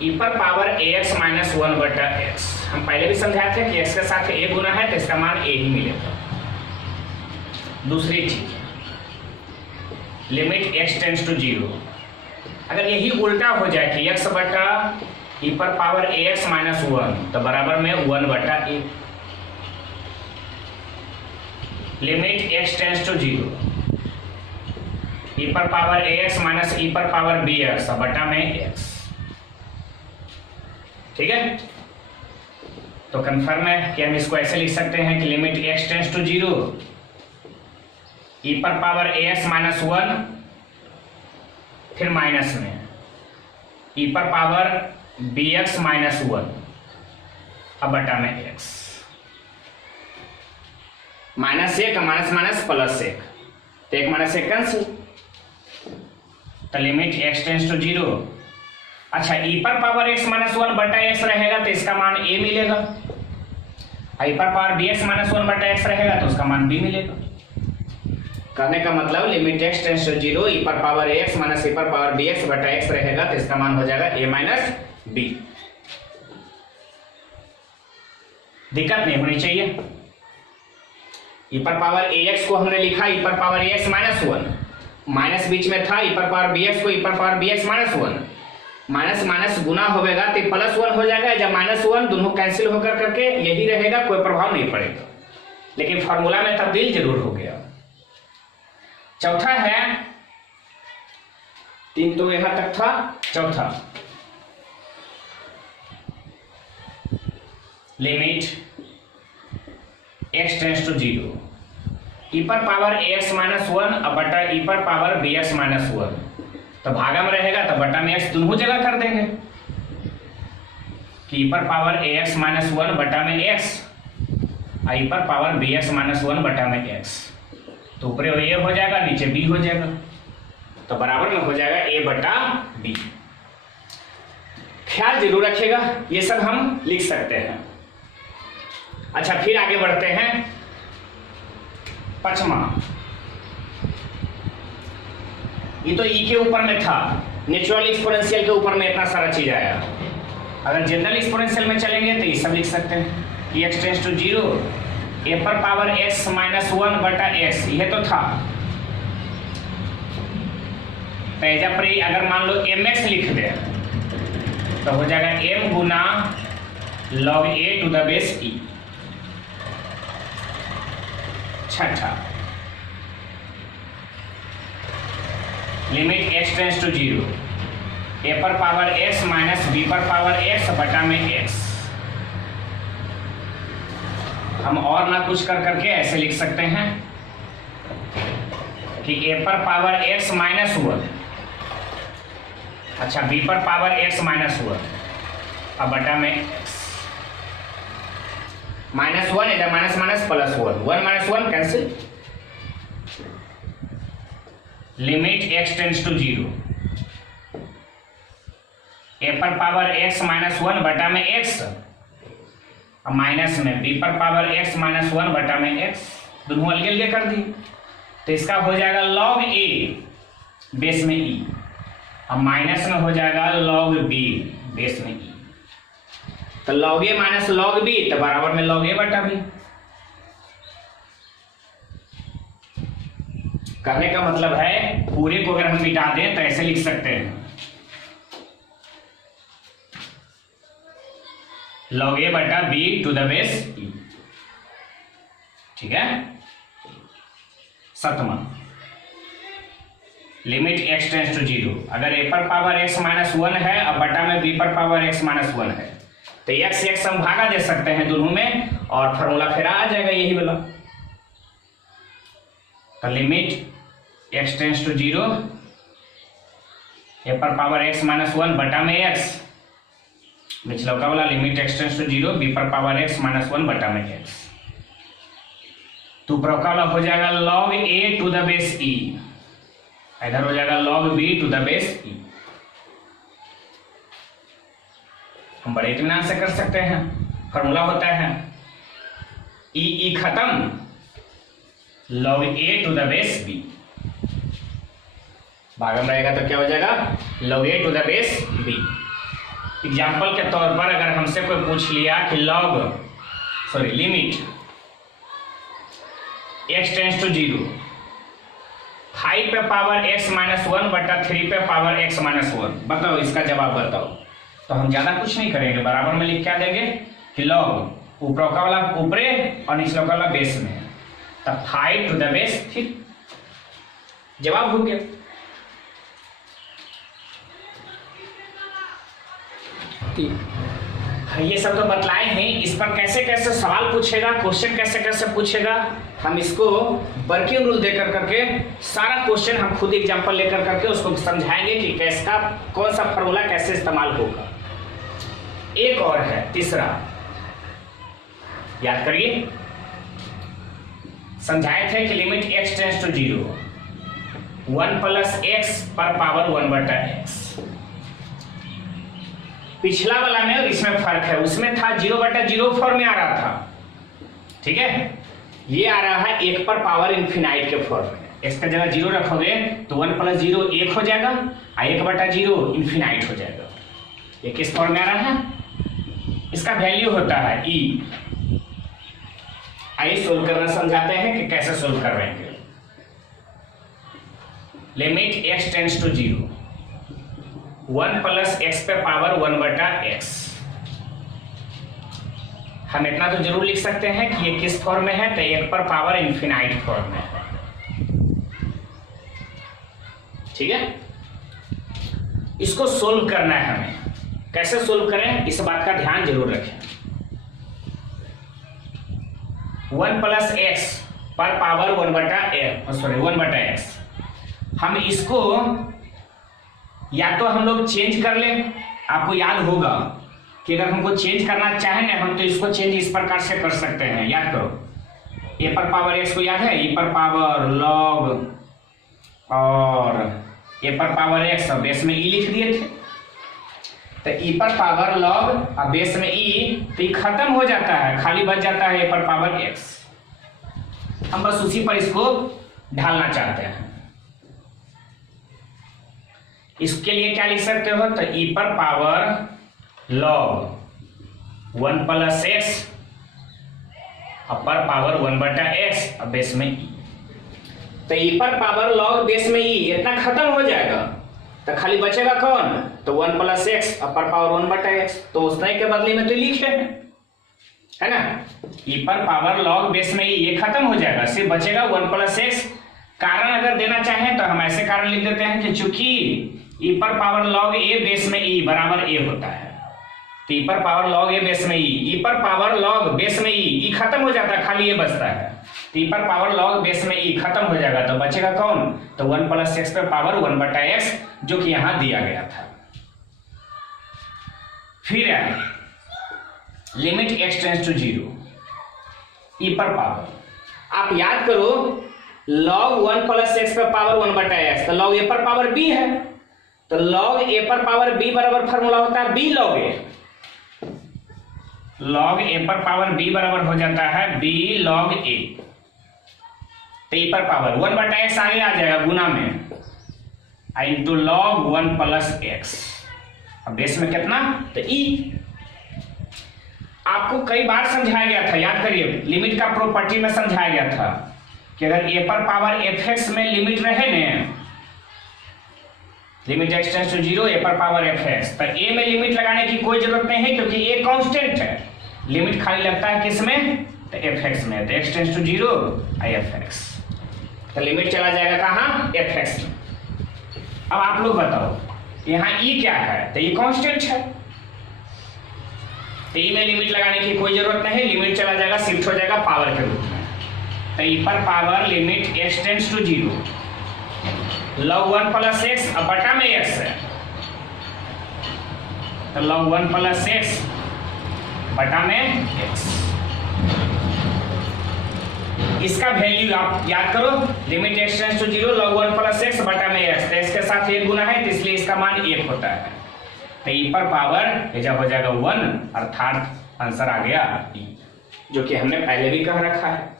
e पर पावर ax माइनस 1 बटा x। हम पहले भी समझाए थे कि x के साथ a गुना है तो इसका मान a ही मिलेगा। दूसरी चीज लिमिट x टेंड्स टू 0, अगर यही उल्टा हो जाए कि x बटा e पर पावर ax माइनस 1 तो बराबर में 1 बटा a। Limit x tends to 0 e पर पावर ax माइनस e पर पावर bx बटा में x, ठीक है। तो कंफर्म है कि हम इसको ऐसे लिख सकते हैं कि limit x tends to 0 e पर पावर ax माइनस 1 फिर माइनस में e पर पावर bx माइनस 1 अब बटा में x, minus 1 minus minus plus 1, तो 1 माइनस 1 कैंसिल, तो लिमिट x टेंड्स टू 0। अच्छा e पर पावर x माइनस 1 बटा x रहेगा तो इसका मान a मिलेगा, e पर पावर bx माइनस 1 बटा x रहेगा तो उसका मान b मिलेगा। कहने का मतलब limit x tends to 0 e पर पावर ax माइनस e पर पावर bx बटा x रहेगा तो इसका मान हो जाएगा a माइनस b। दिक्कत नहीं होनी चाहिए। e पर पावर ax को हमने लिखा e पर पावर ax माइनस 1, माइनस बीच में था, e पर पावर bx को e पर power bx minus 1, minus minus गुना होगा तो प्लस 1 हो जाएगा, जब माइनस 1 दोनों कैंसिल होकर करके यही रहेगा, कोई प्रभाव नहीं पड़ेगा, लेकिन फॉर्मूला में तब्दील जरूर हो गया। चौथा है, 3 तो यहां तक था, चौथा limit x tends to 0 e पर पावर ax माइनस 1 अब बटा e पर पावर bx माइनस 1, तो भागा में रहेगा तो बटा में x दोनों जगह कर देंगे कि e पर पावर ax माइनस 1 बटा में x, e पर पावर bx माइनस 1 बटा में x, तो ऊपर a हो जाएगा नीचे b हो जाएगा, तो बराबर में हो जाएगा a बटा b। ख्याल जरूर रखिएगा, ये सब हम लिख सकते हैं। अच्छा फिर आगे बढ़ते हैं, पांचवा, ये तो e के ऊपर में था, नेचुरल एक्सपोनेंशियल के ऊपर में इतना सारा चीज आया। अगर जनरल एक्सपोनेंशियल में चलेंगे तो ये सब लिख सकते हैं कि x टेंड्स टू 0 ए पर पावर x माइनस 1 बटा x, यह तो था। तेजा पर अगर मान लो mx लिख दे तो हो जाएगा m गुना log a to the base e। छठा limit x tends to 0 a पर पावर x माइनस b पर पावर x बटा में x। हम और ना कुछ कर करके ऐसे लिख सकते हैं कि a पर पावर x माइनस 1, अच्छा b पर पावर x माइनस 1 अब बटा में x, माइनस 1 इधर minus minus plus 1, 1 minus 1 cancel, limit x tends to 0 a पर पावर x माइनस 1 बटा में x, अब माइनस में b पर पावर x माइनस 1 बटा में x, दोनों अलग अलग कर दी, तो इसका हो जाएगा log a बेस में e, अब माइनस में हो जाएगा log b बेस में e, तो log a minus log b तो बराबर में log a बटा b। करने का मतलब है पूरे को अगर हम मिटा दें तो ऐसे लिख सकते हैं log a बटा b to the base e, ठीक है। सतमा, लिमिट x टेंस टू 0, अगर a पर पावर x माइनस 1 है और बटा में b पर पावर x माइनस 1 है तो x हम भागा दे सकते हैं दोनों में और फॉर्मूला फिर आ जाएगा यही वाला। तो limit x tends to 0, a पर पावर x माइनस 1 बटा में x, निचला का वाला limit x tends to 0 b पर पावर x माइनस 1 बटा में x, तो ऊपर का वाला हो जाएगा log a to the base e, इधर हो जाएगा log b to the base e। हम बड़े इत्मीनान से कर सकते हैं, फॉर्मूला होता है e खत्म log a to the base b, भागम रहेगा तो क्या हो जाएगा log a to the base b। Example के तौर पर अगर हमसे कोई पूछ लिया कि लिमिट x टेंस टू 0, 5 पे पावर x माइनस 1 बटा 3 पे पावर x माइनस 1, बताओ इसका जवाब बताओ। तो हम ज्यादा कुछ नहीं करेंगे, बराबर में लिख क्या देंगे कि log ऊपर का वाला ऊपरे और निचला का वाला बेस में, तो 5 टू द बेस 3, जवाब हो गया। ये सब तो बतलाए हैं, इस पर कैसे कैसे सवाल पूछेगा, क्वेश्चन कैसे कैसे पूछेगा, हम इसको वर्किंग रूल देकर करके सारा क्वेश्चन हम खुद एग्जांपल लेकर करके उसको समझाएंगे कि कैसा कौन सा फॉर्मूला कैसे इस्तेमाल होगा। एक और है तीसरा, याद करिए, समझाए थे कि limit x tends to 0, 1 plus x पर पावर 1 बटा x। पिछला वाला में और इसमें फर्क है, उसमें था 0 बटा 0 फॉर्म में आ रहा था, ठीक है, ये आ रहा है 1 पर पावर इन्फिनाइट के फॉर्म में। x का जगह 0 रखोगे तो 1 प्लस 0 1 हो जाएगा और 1 बटा 0 इन्फिनाइट हो जाएगा। ये किस फॉर्म में आ रहा है, इसका वैल्यू होता है e। आइए सोल्व करना समझाते हैं कि कैसे सोल्व करवाएंगे। Limit x tends to 0, 1 plus x पे पावर 1 बटा x। हम इतना तो जरूर लिख सकते हैं कि ये किस फॉर्म में है, तो 1 पर पावर इन्फिनाइट फॉर्म में है, ठीक है। इसको सोल्व करना है हमें, कैसे सोल्व करें इस बात का ध्यान जरूर रखें। 1 प्लस x पर पावर 1 बटा x, हम इसको या तो हम लोग चेंज कर लें, आपको याद होगा कि अगर हमको चेंज करना चाहें ना हम, तो इसको चेंज इस प्रकार से कर सकते हैं, याद करो। ए पर पावर x को याद है, e पर पावर log और ए पर पावर x और बेस में e लिख दिए थे, तो e पर पावर log और बेस में e, तो ये खत्म हो जाता है, खाली बच जाता है ए पर पावर x। हम बस उसी पर इसको ढालना चाहते हैं। इसके लिए क्या लिख सकते हो, तो e पर पावर log 1 प्लस x और पर पावर 1 बटा x और बेस में e, तो e पर पावर log बेस में e इतना खत्म हो जाएगा, तो खाली बचेगा कौन, तो 1 प्लस x और पर पावर 1 बटा x, तो उतना के बदले में तो लिखे है ना, e पर पावर log बेस में e ये खत्म हो जाएगा, सिर्फ बचेगा 1 प्लस x। कारण अगर देना चाहें तो हम ऐसे कारण लिख देते हैं कि चूंकि e पर पावर log a बेस में e बराबर a होता है, तो e पर पावर log a बेस में e पर पावर log बेस में e खत्म हो जाता है, खाली ये बचता है, तो e पर पावर log बेस में e खत्म हो जाएगा, तो बचेगा कौन, तो 1 प्लस x पे पावर 1 बटा x, जो कि यहां दिया गया था। फिर है limit x tends to 0, e पर पावर, आप याद करो log 1 प्लस x पे पावर 1 बटा x, तो log a पर पावर b है, तो log a पर पावर b बराबर फॉर्मूला होता है b log a, log a पर पावर बी बराबर हो जाता है बी लॉग ए। तो ई पर पावर 1/x आगे आ जाएगा गुना में, इंटू लॉग 1 प्लस एक्स। अब बेस में कितना, तो ई। आपको कई बार समझाया गया था, याद करिए, लिमिट का प्रॉपर्टी में समझाया गया था कि अगर ए पर पावर एफ एक्स में लिमिट रहे न, लिमिट एक्स टेंड्स टू 0 ए पर पावर एफ एक्स, तो ए में लिमिट लगाने की कोई जरूरत नहीं है क्योंकि ए कांस्टेंट है। लिमिट खाली लगता है किस में, तो एफ एक्स में। तो x tends to 0 i f x, तो लिमिट चला जाएगा कहाँ, एफ एक्स में। अब आप लोग बताओ यहाँ ई क्या है, तो ई कांस्टेंट है, तो ई में लिमिट लगाने की कोई जरूरत नहीं, लिमिट चला जाएगा, शिफ्ट हो जाएगा पावर के रूप में। तो ई पर power limit x tends to 0 log 1 plus x, अब बटा में एक्स है, तो लॉग 1 प्लस एक्स बटा में एक्स। इसका वैल्यू आप याद करो, limit x tends to 0 log 1 plus x बटा में एक्स, तो इसके साथ एक गुना है तो इसलिए इसका मान 1 होता है। तो ई पर पावर जब हो जाएगा 1, अर्थात आंसर आ गया ई, जो कि हमने पहले भी कह रखा है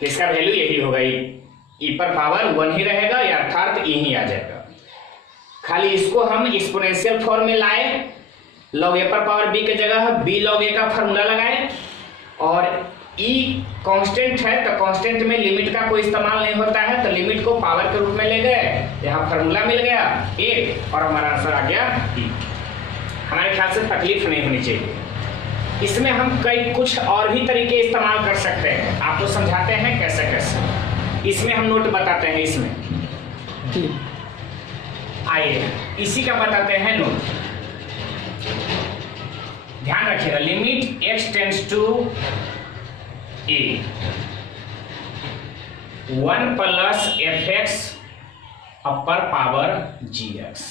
कि इसका वैल्यू यही होगा, ई पर पावर 1 ही रहेगा, या अर्थात ई ही आ जाएगा। खाली इसको हम एक्सपोनेंशियल फॉर्म में लाए, log a पर पावर b के जगह b log a का फॉर्मूला लगाए, और ई कांस्टेंट है तो कांस्टेंट में लिमिट का कोई इस्तेमाल नहीं होता है, तो लिमिट को पावर के रूप में ले गए, यहाँ फॉर्मूला मिल गया 1 और हमारा आंसर आ गया ई। हमारे ख्याल से तकलीफ नहीं होनी चाहिए। इसमें हम कई कुछ और भी तरीके इस्तेमाल कर सकते हैं, आपको समझाते हैं कैसे कैसे। इसमें हम नोट बताते हैं, इसमें आइए इसी का बताते हैं नोट। ध्यान रखिएगा, limit x tends to a 1 plus f x upper power g x.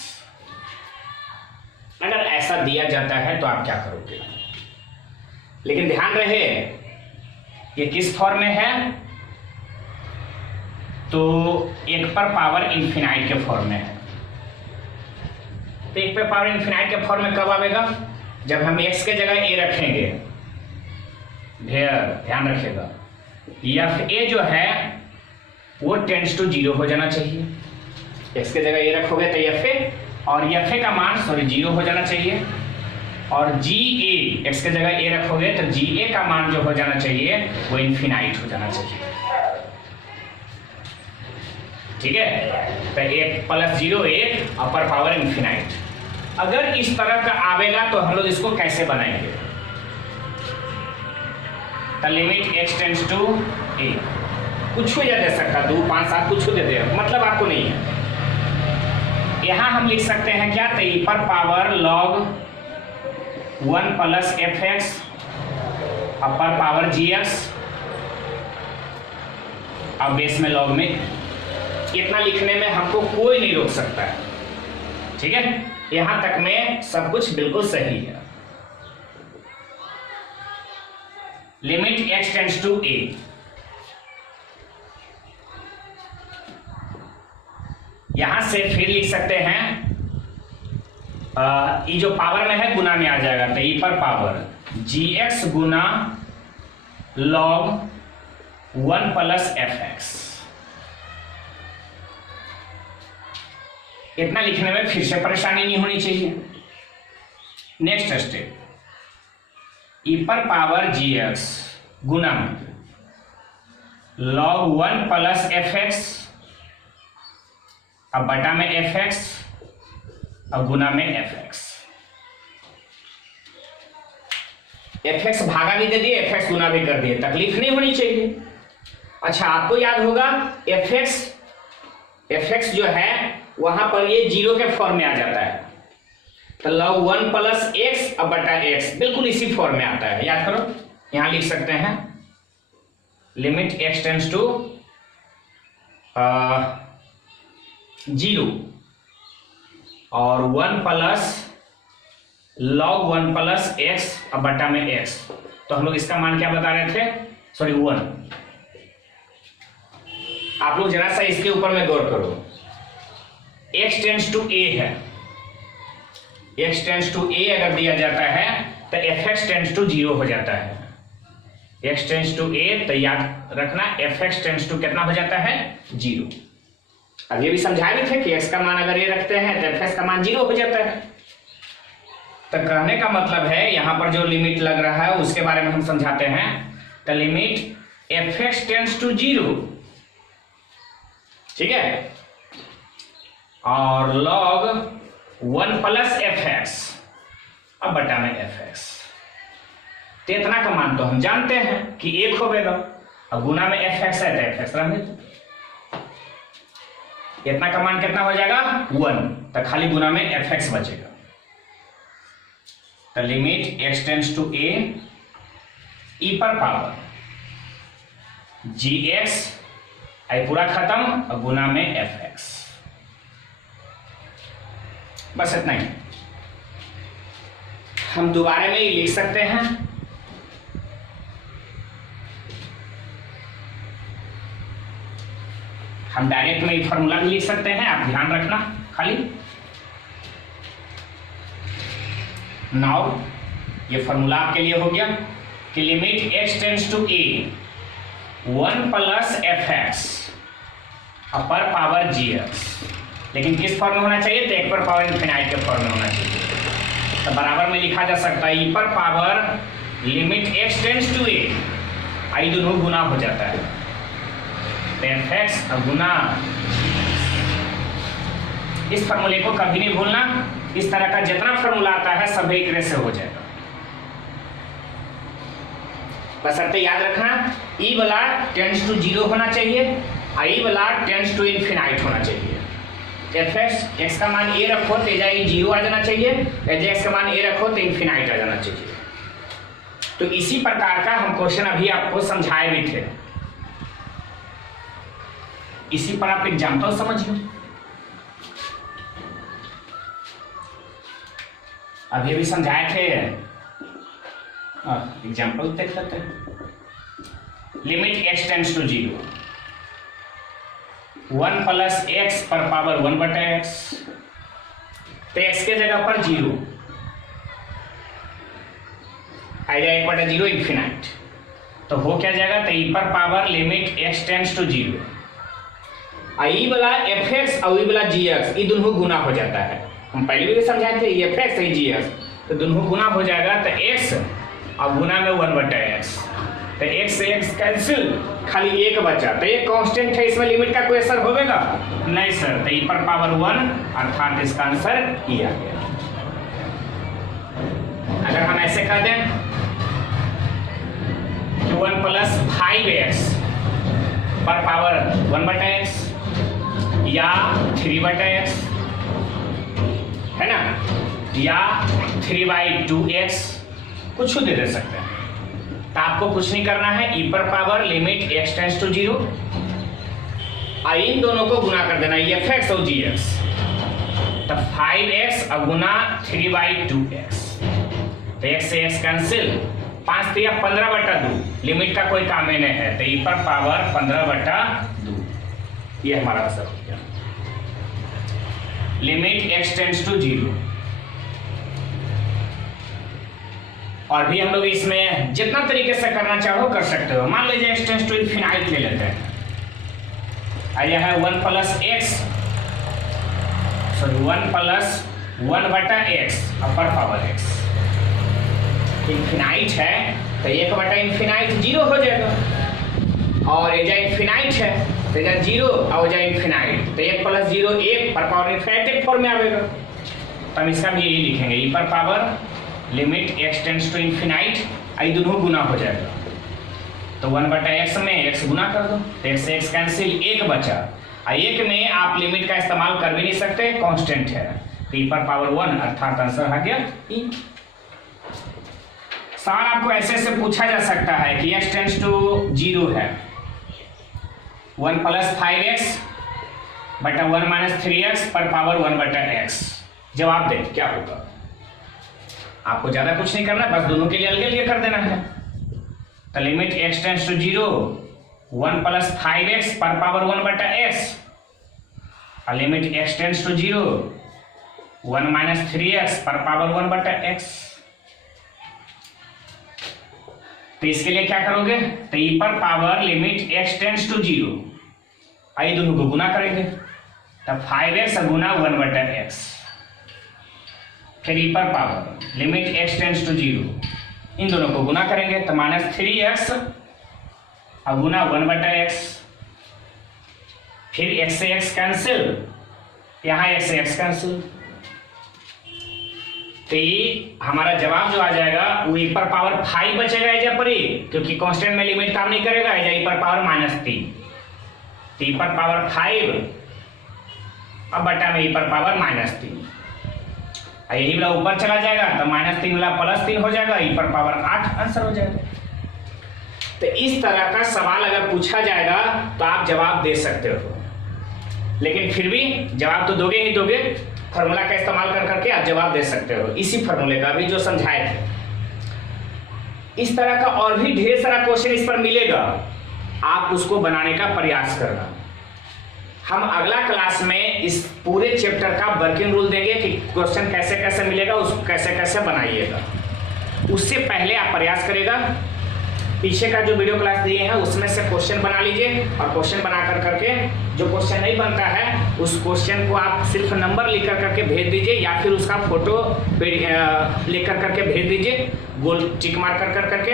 अगर ऐसा दिया जाता है तो आप क्या करोगे, लेकिन ध्यान रहे ये किस फॉर्म में है, तो 1 पर पावर इंफिनाइट के फॉर्म में है। तो 1 पर पावर इंफिनाइट के फॉर्म में कब आवेगा, जब हम x के जगह a रखेंगे। ध्यान रखिएगा, एफ ए जो है वो टेंड्स टू 0 हो जाना चाहिए। x के जगह a रखोगे तो एफ ए, और एफ ए का मान 0 हो जाना चाहिए। और जी ए, एक्स के जगह a रखोगे तो जी ए का मान जो हो जाना चाहिए वो इन्फिनाइट हो जाना चाहिए। ठीक है, तो 1 प्लस 0 1 अपर पावर इन्फिनाइट। अगर इस तरह का आवेगा तो हम लोग इसको कैसे बनाएंगे, तो लिमिट एक्स टेंड्स टू ए, कुछ भी दे सकता, 2 5 7 कुछ दे दे, मतलब आपको नहीं है। यहां हम लिख सकते हैं क्या, तो ई पर power log 1 plus f x upper power g x, अब बेस में log में। इतना लिखने में हमको कोई नहीं रोक सकता है, ठीक है, यहां तक में सब कुछ बिल्कुल सही है। लिमिट एक्स टेंड्स टू ए, यहां से फिर लिख सकते हैं, ये जो पावर में है गुना में आ जाएगा, तो ई पर पावर जी एक्स गुना log 1 प्लस एफ एक्स। इतना लिखने में फिर से परेशानी नहीं होनी चाहिए। नेक्स्ट स्टेप, ई पर पावर जी एक्स गुना log 1 प्लस एफ एक्स, अब बटा में एफ एक्स, अब गुना में एफ एक्स। एफ एक्स भागा भी दे दिए, एफ एक्स गुना भी कर दिए, तकलीफ नहीं होनी चाहिए। अच्छा, आपको याद होगा एफ एक्स जो है वहां पर ये 0 के फॉर्म में आ जाता है, तो log 1 प्लस एक्स अब बटा एक्स बिल्कुल इसी फॉर्म में आता है। याद करो, यहां लिख सकते हैं लिमिट एक्स टेंड्स टू 0 और 1 प्लस log 1 प्लस एक्स अब बटा में एक्स। तो हम लोग इसका मान क्या बता रहे थे, सॉरी 1। आप लोग जरा सा इसके ऊपर में गौर करो, x टेंड्स टू a है, x टेंड्स टू a अगर दिया जाता है तो एफ एक्स टेंस टू 0 हो जाता है। एक्स टेंस टू ए, तो याद रखना एफ एक्स टेंस टू कितना हो जाता है 0। अब ये भी समझाए भी थे कि एक्स का मान अगर ये रखते हैं तो एफ एक्स का मान 0 हो जाता है। तो कहने का मतलब है यहां पर जो लिमिट लग रहा है उसके बारे में हम समझाते हैं। तो limit f x tends to 0, ठीक है, और लॉग 1 प्लस एफ एक्स अब बटा में एफ एक्स। तो इतना का मान तो हम जानते हैं कि 1 होगा, अब गुना में एफ एक्स है तो एफ एक्स रहने दो। इतना का मान कितना हो जाएगा 1, तो खाली गुना में एफ एक्स बचेगा। तो लिमिट एक्स टेंस टू ए ई पर पावर जी एक्स आई पूरा खत्म और गुना में एफ एक्स, बस इतना ही। हम दोबारा में ही लिख सकते हैं। हम डायरेक्ट में फॉर्मूला भी लिख सकते हैं, आप ध्यान रखना खाली। नाउ ये फॉर्मूला आपके लिए हो गया कि limit x tends to a 1 plus f x upper power g x, लेकिन किस फॉर्म में होना चाहिए तो 1 पर पावर इनफिनाइट के फॉर्म में होना चाहिए। तो बराबर में लिखा जा सकता है ई पर power limit x tends to a, i दोनों गुना हो जाता है तो एफ एक्स और गुना। इस फॉर्मूले को कभी नहीं भूलना, इस तरह का जितना फॉर्मूला आता है सब एक तरह से हो जाएगा। बस अर्थ याद रखना ई वाला टेंस टू 0 होना चाहिए, आई वाला टेंस टू इनफिनाइट होना चाहिए। एफ एक्स का मान ए रखो तो एजाई 0 आ जाना चाहिए, एज एक्स का मान ए रखो तो इनफिनाइट आ जाना चाहिए। तो इसी प्रकार का हम क्वेश्चन अभी आपको समझाए भी थे, इसी पर आप एग्जाम्पल समझिए। अभी भी समझाए थे, एग्जाम्पल देख लेते हैं। Limit x tends to 0 1 plus x पर पावर 1 बटा एक्स, तो एक्स के जगह पर 0 आ जाए 1 बटा 0 इन्फिनाइट, तो हो क्या जाएगा तो ई पर power limit x tends to 0, i वाला एफ एक्स और ई वाला जी एक्स ये दोनों गुना हो जाता है। हम पहले भी समझाए थे एफ एक्स और जी एक्स, तो दोनों गुना हो जाएगा तो एक्स और गुना में 1 बटा एक्स, तो एक्स से एक्स कैंसिल, खाली 1 बचा। तो ये कांस्टेंट है, इसमें लिमिट का कोई असर होगा नहीं सर, तो ई पर पावर 1 अर्थात इसका आंसर ई आ गया। अगर हम ऐसे कर दें कि 1 प्लस 5x पर पावर 1 बटा एक्स या 3 बटा एक्स है ना, या 3/2x कुछ दे सकते हैं। तो आपको कुछ नहीं करना है, ई पर power limit x tends to 0 इन दोनों को गुना कर देना, एफ एक्स और जी एक्स, तो 5x और गुना 3/2x, तो x से x कैंसिल, 5 या 15/2, लिमिट का कोई काम ही नहीं है, तो ई पर पावर 15/2 ये हमारा आंसर हो गया। Limit x tends to 0। और भी हम लोग इसमें जितना तरीके से करना चाहो कर सकते हो। मान लीजिए x टेंस टू इनफिनाइट ले लेते हैं, यह है 1 प्लस 1 बटा x upper power x, infinite है तो 1 बटा इनफिनाइट 0 हो जाएगा, और एजा इनफिनाइट है तो एजा 0 और एजा इनफिनाइट, तो 1 प्लस 0 1 पर पावर इनफिनाइट फॉर्म में आएगा। तो हम इसका भी यही लिखेंगे, ई पर power limit x tends to infinite, i दोनों गुना हो जाएगा, तो 1 बटा एक्स में x गुना कर दो, तो x से x कैंसिल, 1 बचा, और 1 में आप लिमिट का इस्तेमाल कर भी नहीं सकते, कांस्टेंट है, तो ई पर पावर 1 अर्थात आंसर आ गया ई। सवाल आपको ऐसे से पूछा जा सकता है कि x टेंस टू 0 है, 1 प्लस 5x बटा 1 माइनस 3x पर पावर 1 बटा x, जवाब दें क्या होगा। आपको ज्यादा कुछ नहीं करना, बस दोनों के लिए अलग अलग कर देना है। तो limit x tends to 0 1 plus 5x पर पावर 1 बटा x, और limit x tends to 0 1 minus 3x पर पावर 1 बटा x। तो इसके लिए क्या करोगे, तो ई पर power limit x tends to 0, आई दोनों को गुना करेंगे, तब 5x गुना 1/x, फिर ई पर power limit x tends to 0, इन दोनों को गुना करेंगे तो -3x और गुना 1/x, फिर x से x कैंसिल, यहाँ x से x कैंसिल, तो ये हमारा जवाब जो आ जाएगा वो e पर पावर 5 बचेगा एजा पर ही, क्योंकि कांस्टेंट में लिमिट काम नहीं करेगा, एजा e पर पावर -3, तो e पर पावर 5 अब बटा में e पर पावर -3, यही वाला ऊपर चला जाएगा तो -3 वाला +3 हो जाएगा, e पर पावर 8 आंसर हो जाएगा। तो इस तरह का सवाल अगर पूछा जाएगा तो आप जवाब दे सकते हो, लेकिन फिर भी जवाब तो दोगे ही दोगे, फॉर्मूला का इस्तेमाल कर करके आप जवाब दे सकते हो, इसी फॉर्मूले का भी जो समझाए थे। इस तरह का और भी ढेर सारा क्वेश्चन इस पर मिलेगा, आप उसको बनाने का प्रयास करना। हम अगला क्लास में इस पूरे चैप्टर का वर्किंग रूल देंगे कि क्वेश्चन कैसे कैसे मिलेगा, उसको कैसे कैसे बनाइएगा। उससे पहले आप प्रयास करेगा, पीछे का जो वीडियो क्लास दिए हैं उसमें से क्वेश्चन बना लीजिए, और क्वेश्चन बना कर करके जो क्वेश्चन नहीं बनता है उस क्वेश्चन को आप सिर्फ नंबर लिख कर करके भेज दीजिए, या फिर उसका फोटो लिख कर करके भेज दीजिए, गोल टिक मार कर करके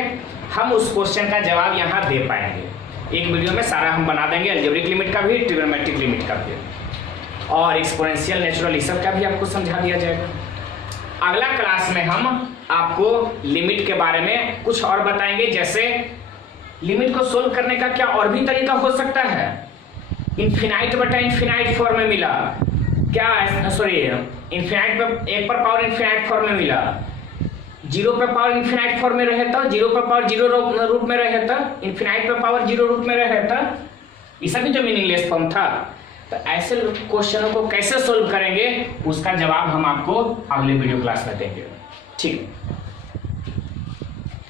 हम उस क्वेश्चन का जवाब यहाँ दे पाएंगे। एक वीडियो में सारा हम बना देंगे, अलजेब्रिक लिमिट का भी, ट्रिग्नोमेट्रिक लिमिट का भी, और एक्सपोनेंशियल नेचुरल ई सब का भी आपको समझा दिया जाएगा। अगला क्लास में हम आपको लिमिट के बारे में कुछ और बताएंगे, जैसे लिमिट को सोल्व करने का क्या और भी तरीका हो सकता है। इन्फिनाइट बटा इन्फिनाइट फॉर्म में मिला क्या, सॉरी इन्फिनाइट पे 1 पर पावर इन्फिनाइट फॉर्म में मिला, 0 पे पावर इन्फिनाइट फॉर्म में रहे तो, 0 पे पावर 0 रूप में रहे तो, इन्फिनाइट पे पावर 0 रूप में रहे तो, ये सभी जो मीनिंगलेस फॉर्म था। तो ऐसे क्वेश्चनों को कैसे सोल्व करेंगे उसका जवाब हम आपको अगले वीडियो क्लास में देंगे। ठीक है।